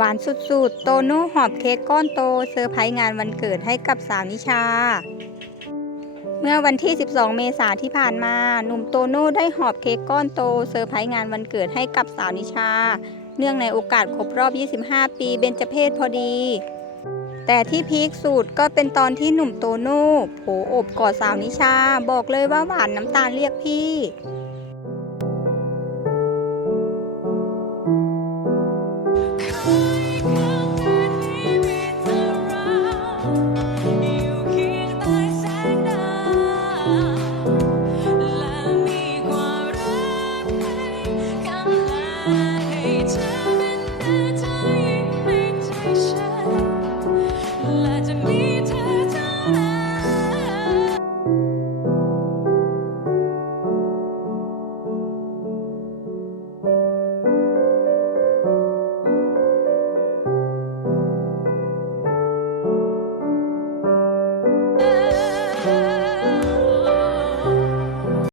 หวานสุดๆ โตโน่หอบเค้กก้อนโตเซอร์ไพรส์งานวันเกิดให้กับสาวนิชา เมื่อวันที่ 12 เมษายนที่ผ่านมา หนุ่มโตโน่ได้หอบเค้กก้อนโตเซอร์ไพรส์งานวันเกิดให้กับสาวนิชา เนื่องในโอกาสครบรอบ 25 ปีเบญจเพศพอดี แต่ที่พีคสุดก็เป็นตอนที่หนุ่มโตโน่โผโอบกอดสาวนิชา บอกเลยว่าหวานน้ำตาลเรียกพี่ Wisconsin.